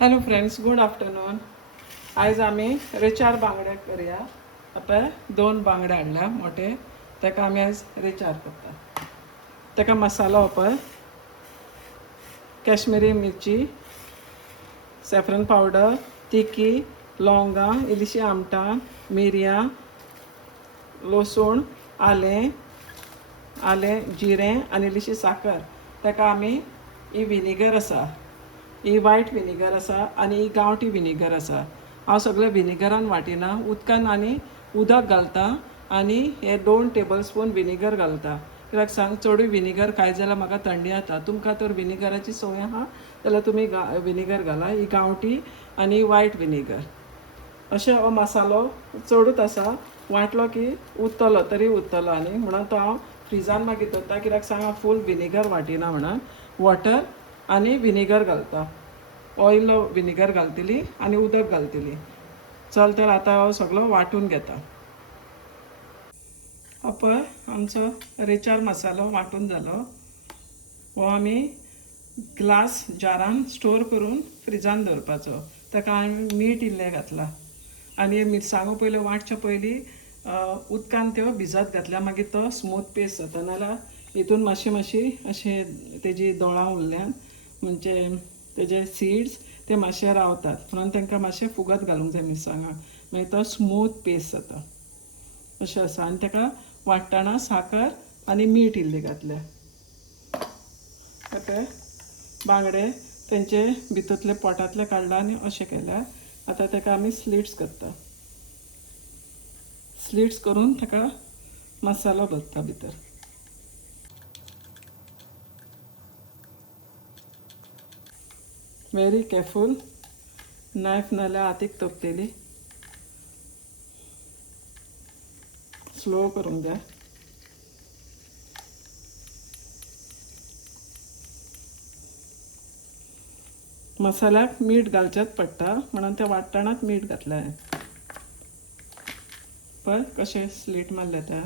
Hello friends, good afternoon. आयज आमी रेचार बांगडे करूया. आता 2 बांगडे हाडल्या मोठे, ताका आमी आयज रेचार करता. ताका मसालो हो पळय, कश्मीरी मिरची, सॅफ्रन पावडर, तिकी, लवंगां, इल्लीशी आमटाण, मिरयां, लसूण, आलें, जिरें आनी इल्लीशी साकर. ताका आमी ही विनेगर आसा, ही वायट विनेगर आसा आनी ही गांवठी विनेगर आसा. हांव सगळें विनेगरान वाटिना, उदकान आनी उदक घालता आनी हे 2 टेबल स्पून विनेगर घालता. कित्याक सांग, चडूय विनेगर खायत जाल्यार म्हाका थंडी जाता. तुमकां तर विनेगराची संवय आहा जाल्यार तुमी विनेगर घाला. ही गांवठी आनी वायट विनेगर. अशें हो मसालो चडूच आसा, वांटलो की उरतलो तरी उरतलो आनी म्हणून तो हांव फ्रिजान मागीर दवरता. कित्याक सांग, हांव फूल विनेगर वाटिना म्हणून वॉटर आनी विनेगर घालता. ऑयल विनेगर घालतली आनी उदक घालतली. चल तर आतां हांव सगळो वांटून घेता. हो पळय आमचो रेचार मसालो वांटून जालो. हो आमी ग्लास जारान स्टोर करून फ्रिजान दवरपाचो. ताका हांवें मीठ इल्लें घातलां आनी मिरसांगो पयलीं वांटचे पयलीं उदकान त्यो भिजत घातल्या, मागीर तो स्मूथ पेस्ट जाता. नाल्यार हितून मातशी अशें तेजी दोळां उरल्यान, म्हणजे तेजे सीड्स ते मातशे रावतात. म्हणून तांकां मातशें फुगत घालूंक जाय मिरसांगाक, मागीर तो स्मूथ पेस्ट जाता. अशें आसा. आनी ताका वाडटना साकर आनी मीठ इल्लें घातलें. ओके, बांगडे तेंचे भितूतले पोटांतले काडला आनी अशें केल्या. आतां ताका आमी स्लिट्स करता. स्लिट्स करून ताका मसालो भरता भितर. व्हेरी केरफूल, नायफ नाल्यार हातीक तोपतेली. स्लो करूंक जाय. मसाल्याक मीठ घालचेंच पडटा, म्हणून त्या वाडटनाच मीठ घातलें हांवें. पळय कशें स्लीट मारले ते.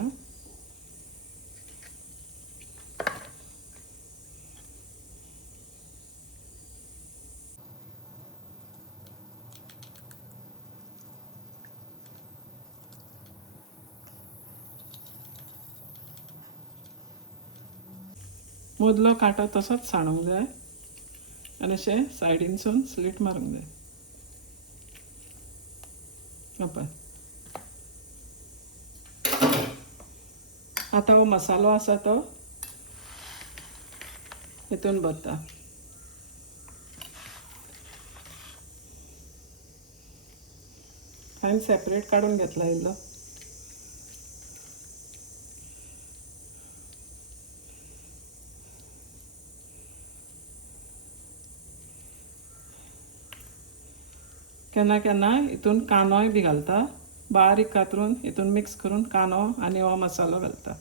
मदलो कांटो तसोच साणूंक जाय आनी अशें सायडीनसून स्लीट मारूंक जाय. पळय आतां हो मसालो आसा तो हितून भरता. हांवें सेपरेट काडून घेतला इल्लो. केन्ना केन्ना हितून कांदोय बी घालता, बारीक कातरून हितून मिक्स करून कांदो आनी हो मसालो घालता.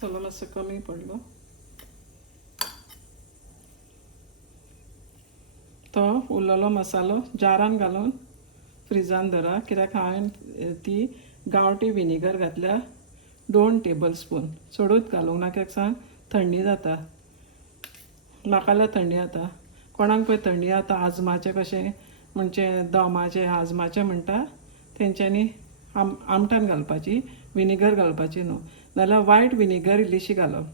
मसालो मातसो कमी पडलो. तो उरलेलो मसालो जारान घालून फ्रिजान दवरा. कित्याक हांवें ती गांवठी विनेगर घातल्या 2 टेबल स्पून. चडूच घालूंक ना, कित्याक सांग थंडी जाता. म्हाका जाल्यार थंडी जाता. कोणाक पळय थंडी जाता आजमाचें कशें, म्हणजे दोमाचें आजमाचें म्हणटा, तेंच्यांनी आमटाण घालपाची, विनेगर घालपाची न्हू. नाल्यार वायट विनेगर इल्लीशी घालप.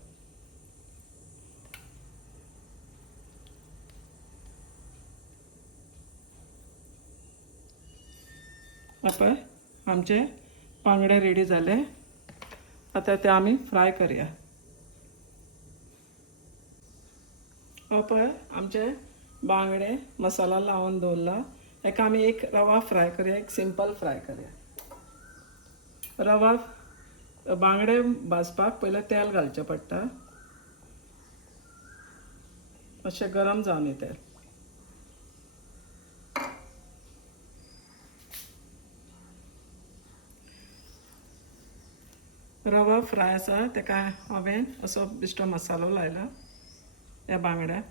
पळय आमचे बांगडे रेडी जाले. आतां ते आमी फ्राय करया. पळय आमचे बांगडे मसाला लावन दवरला. हेका आमी एक रवा फ्राय करया, एक सिंपल फ्राय करया. रवा बांगडे भाजपाक पयलें तेल घालचें पडटा. अशें गरम जावन तेल. रवा फ्राय आसा ताका हांवें असो बिश्टो मसालो लायला ह्या बांगड्याक.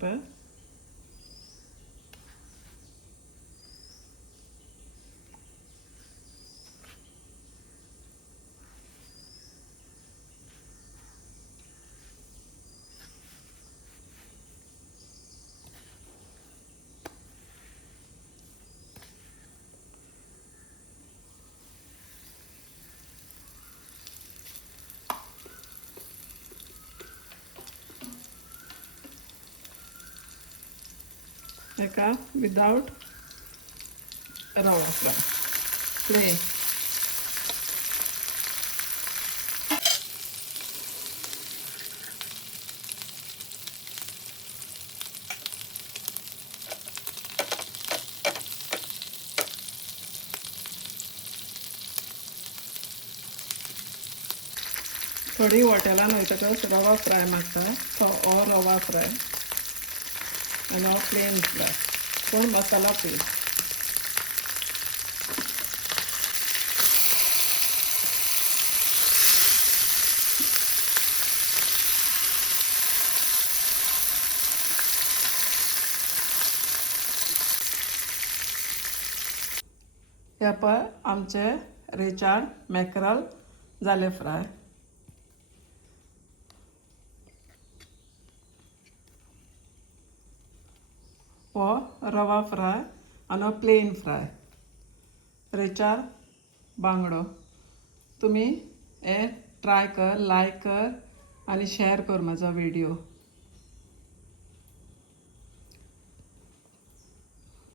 पळय हेका विदाउट रवा फ्राय प्लेन. थोडी हॉटेलान वयतकच रवा फ्राय मागता तो हो रवा फ्राय आनी हो प्लेन फ्राय पूण मसाला फ्री. हे पळय आमचे रिचार्ड मॅकरल जाले फ्राय. हो रवा फ्राय आनी हो प्लेन फ्राय. रिचार्ड बांगडो तुमी हे ट्राय कर, लायक कर आनी शेअर कर म्हाजो व्हिडियो.